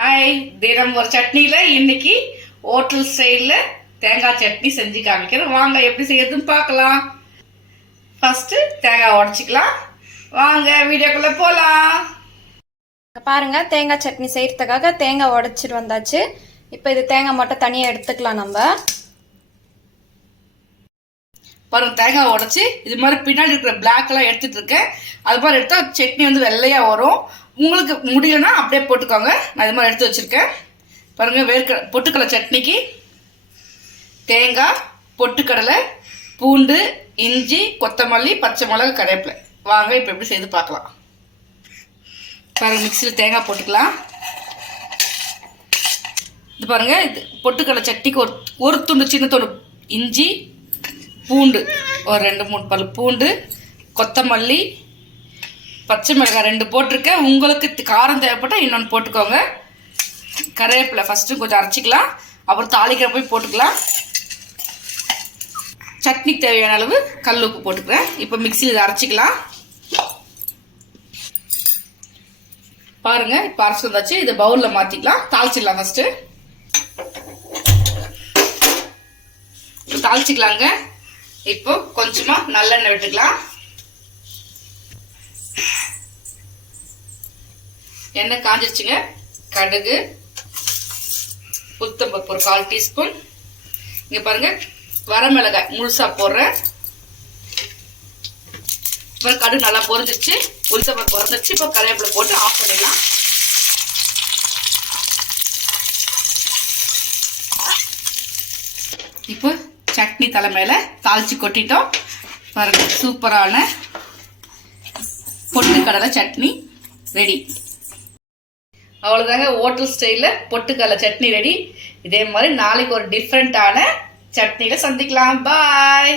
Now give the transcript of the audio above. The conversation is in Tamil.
ஹாய், தினம் ஒரு சட்னியில் இன்னைக்கு ஹோட்டல் ஸ்டைலில் தேங்காய் சட்னி செஞ்சு காமிக்கிறேன். வாங்க எப்படி செய்யறதுன்னு பார்க்கலாம். ஃபஸ்ட்டு தேங்காய் உடச்சிக்கலாம். வாங்க வீடியோக்குள்ளே போகலாம். பாருங்க, தேங்காய் சட்னி செய்யறதுக்காக தேங்காய் உடைச்சிட்டு வந்தாச்சு. இப்போ இது தேங்காய் மட்டும் தனியாக எடுத்துக்கலாம். நம்ம பாருங்க, தேங்காய் உடச்சி இது மாதிரி பின்னாடி இருக்கிற பிளாக்லாம் எடுத்துட்டு இருக்கேன். அது மாதிரி எடுத்தால் சட்னி வந்து வெள்ளையாக வரும். உங்களுக்கு முடியலன்னா அப்படியே போட்டுக்கோங்க. நான் இது மாதிரி எடுத்து வச்சுருக்கேன். பாருங்கள், பொட்டுக்கடலை சட்னிக்கு தேங்காய், பொட்டுக்கடலை, பூண்டு, இஞ்சி, கொத்தமல்லி, பச்சை மிளகு, கருவேப்பிலை. வாங்க இப்போ எப்படி செய்து பார்க்கலாம். பாருங்கள், மிக்சியில் தேங்காய் போட்டுக்கலாம். இது பாருங்கள், இது பொட்டுக்கடலை சட்னிக்கு ஒரு துண்டு சின்ன துண்டு இஞ்சி, பூண்டு ஒரு 2-3 பல் பூண்டு, கொத்தமல்லி, பச்சை மிளகாய் 2 போட்டிருக்கேன். உங்களுக்கு காரம் தேவைப்பட்டால் இன்னொன்று போட்டுக்கோங்க. கருவேப்பிலை ஃபஸ்ட்டு கொஞ்சம் அரைச்சிக்கலாம். அப்புறம் தாளிக்கிற போய் போட்டுக்கலாம். சட்னிக்கு தேவையான அளவு கல் உப்பு போட்டுக்கிறேன். இப்போ மிக்சியில் இதை அரைச்சிக்கலாம். பாருங்கள், இப்போ அரைச்சி வந்தாச்சு. இதை பவுலில் மாற்றிக்கலாம். தாளிச்சிடலாம். ஃபஸ்ட்டு தாளிச்சிக்கலாங்க. இப்போ கொஞ்சமாக நல்லெண்ணெய் விட்டுக்கலாம். எண்ணெய் காஞ்சிருச்சுங்க. கடுகு, உளுத்தம்பருப்பு ஒரு 1/4 டீஸ்பூன். இங்கே பாருங்க, வரமிளகாய் முழுசாக போடுறேன். இப்போ கடுகு நல்லா பொரிஞ்சிருச்சு, உளுத்தம்பருப்பு பொரிஞ்சிருச்சு. இப்போ கருவேப்பிலை போட்டு ஆஃப் பண்ணிடலாம். இப்போ சட்னி தலை மேலே தாளிச்சு கொட்டிட்டோம். பாருங்க, சூப்பரான பொட்டுக்கடலை சட்னி ரெடி. அவ்வளோதாங்க, ஹோட்டல் ஸ்டைலில் பொட்டுக்கடலை சட்னி ரெடி. இதே மாதிரி நாளைக்கு ஒரு டிஃப்ரெண்ட்டான சட்னியில் சந்திக்கலாம். பாய்.